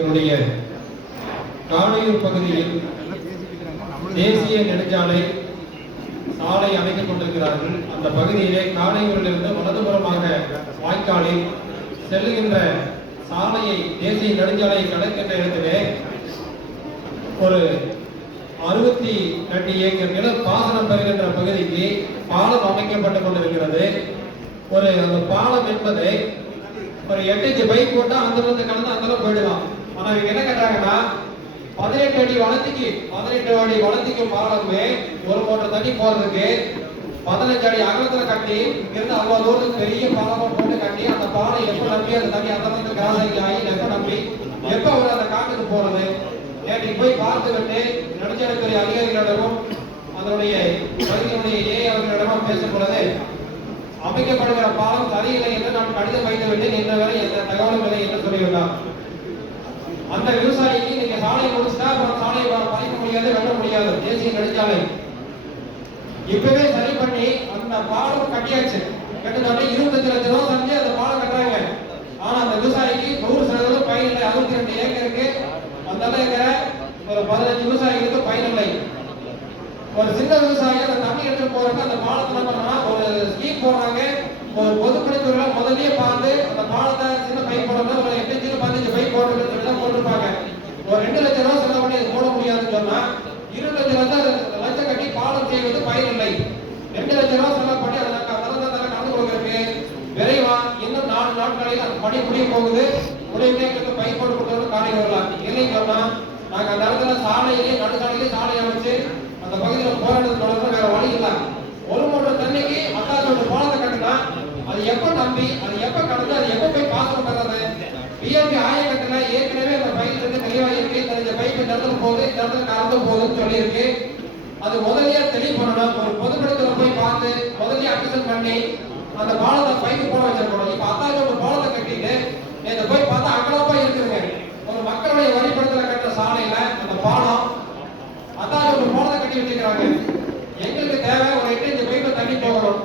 என்னுடைய காளையூர் பகுதியில் தேசிய நெடுஞ்சாலை சாலை அமைத்துக் கொண்டிருக்கிறார்கள். அந்த பகுதியிலே காளையூரிலிருந்து வலதுபுறமாக வாய்க்காலில் செல்லுகின்ற சாலையை தேசிய நெடுஞ்சாலையை கடக்கின்ற இடத்திலே ஒரு அறுபத்தி ரெண்டு ஏக்கர் நில பாசனம் பெறுகின்ற பகுதிக்கு பாலம் அமைக்கப்பட்டுக் கொண்டிருக்கிறது. ஒரு அந்த பாலம் என்பது ஒரு எட்டு பைக் போட்டால் அந்த இருந்து கலந்து அந்த அளவு போயிடலாம். ஆனா இவங்க என்ன கேட்டாங்கன்னா பதினெட்டு அடி வளர்த்திக்கு பதினெட்டு அடி வளர்த்திக்கும் பாலமே ஒரு மூட்டை தண்ணி போறதுக்கு பதினஞ்சு அடி அகலத்துல கட்டி இருந்து அவ்வளவு தூரத்துக்கு பெரிய பாலமா போட்டு கட்டி அந்த பாலம் எப்ப நம்பி அந்த தண்ணி அந்த வந்து கிராஸ் ஆகி எப்ப நம்பி எப்ப அவர் அந்த காட்டுக்கு போறது? நேற்று போய் பார்த்து விட்டு அதிகாரிகளிடமும் அதனுடைய பகுதியினுடைய ஏ அவர்களிடமும் பேசும் பொழுது அமைக்கப்படுகிற பாலம் சரியில்லை என்று நான் கடிதம் வைத்து விட்டேன் இந்த வரை எந்த தகவலும் இல்லை என்று சொல்லியிருந்தார் அந்த விவசாயிக்கு நீங்க சாலையை முடிச்சுட்டா அப்புறம் சாலையை பறிக்க முடியாது வெட்ட முடியாது. தேசிய நெடுஞ்சாலை. இப்பவே சரி பண்ணி அந்த பாலம் கட்டியாச்சு. கிட்டத்தட்ட இருபத்தஞ்சு லட்சம் ரூபா செஞ்சு அந்த பாலம் கட்டுறாங்க. ஆனா அந்த விவசாயிக்கு நூறு சதவீதம் பயன் இல்லை. அறுபத்தி ரெண்டு ஏக்கருக்கு அந்த இருக்கிற ஒரு பதினஞ்சு விவசாயிகளுக்கு பயன் இல்லை. ஒரு சின்ன விவசாயி அந்த தண்ணி எடுத்து போறதுக்கு அந்த பாலத்துல பண்ணா ஒரு ஸ்கீம் போடுறாங்க. ஒரு பொதுப்பணித்துறையில முதல்லயே பார்த்து அந்த பாலத்தை சின்ன பைப் போடுறது ஒரு எட்டு இன்ச்சு பதினஞ்சு பைப் போட்டுன்னு சொல்லி தான் போட்டிருப்பாங்க ஒரு ரெண்டு லட்சம் ரூபாய் செலவு பண்ணி அது போட முடியாதுன்னு சொன்னா இரு லட்சம் லட்சம் கட்டி பாலம் செய்வது பயனில்லை. ரெண்டு லட்சம் ரூபாய் செலவு பண்ணி அதை நடந்து கலந்து விரைவா இன்னும் நாலு நாட்களில் அந்த பணி முடிய போகுது. உடனே எங்களுக்கு பைப் போட்டு கொடுத்தவங்க காரியம் வரலாம். இல்லைன்னு சொன்னா நாங்க அந்த இடத்துல சாலையிலேயே நடுசாலையிலேயே சாலை அமைச்சு அந்த பகுதியில் போராட்டம் தொடர்ந்து வேற வழி இல்லை. ஒரு மூட்டை தண்ணிக்கு அத்தாச்சோட பாலத்தை கட்டினா அது எப்ப நம்பி அது எப்ப கடந்து அது எப்ப போய் பாசனம் பெறது பிஎம்பி ஆயக்கட்டுல ஏற்கனவே அந்த பைப் இருந்து தெளிவா இருக்கு இந்த பைப் இந்த இடத்துல போகுது இந்த இடத்துல கலந்து போகுதுன்னு சொல்லியிருக்கு. அது முதலியா தெளிவு பண்ணணும் ஒரு பொதுப்படத்துல போய் பார்த்து முதலியா அக்சன் பண்ணி அந்த பாலத்தை பைக்கு போட வச்சிருக்கணும். இப்ப அத்தாச்சோட பாலத்தை கட்டிட்டு இதை போய் பார்த்தா அகலப்பா இருக்குதுங்க. ஒரு மக்களுடைய வழிபடத்துல கட்டுற சாலையில அந்த பாலம். அதான் ஒரு பாலத்தை கட்டி வச்சுக்கிறாங்க எங்களுக்கு தேவை ஒரு எட்டு இந்த பைப்பை தண்ணி போகணும்.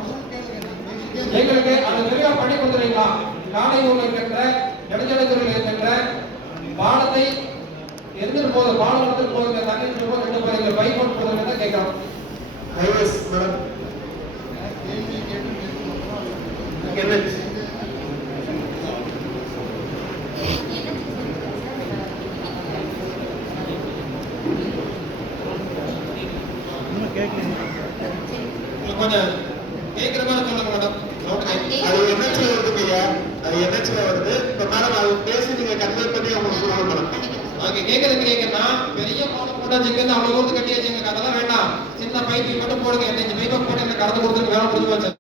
எங்களுக்கு அந்த விரிவா பண்ணி கொடுத்துறீங்களா? காலை ஊர்ல இருக்கின்ற நெடுஞ்சாலைத்துறையில் இருக்கின்ற பாலத்தை எந்திரு போது பாலம் எடுத்துட்டு போதுங்க தண்ணி போது ரெண்டு போய் பைக் கொண்டு போதுங்க தான் கேட்கலாம் ஹைவேஸ் மேடம். என்ன? கொஞ்சம் கேட்குற மாதிரி சொல்லுங்க மேடம். அது என்ஹெச்ல வருதுங்க அது என்ஹெச்ல வருது. இப்ப மேடம் அது பேசி நீங்க கன்வே பண்ணி அவங்களுக்கு சொல்லுங்க மேடம். அங்க கேக்குறது கேக்குன்னா பெரிய பாலம் போட்டாச்சு அவ்வளவு தூரத்துக்கு கட்டியாச்சு அதெல்லாம் வேண்டாம். சின்ன பைப்பு மட்டும் போடுங்க என்ன பைப்பை போட்டு எனக்கு கடந்து கொடுத்துட்டு வேலை முடிஞ்சு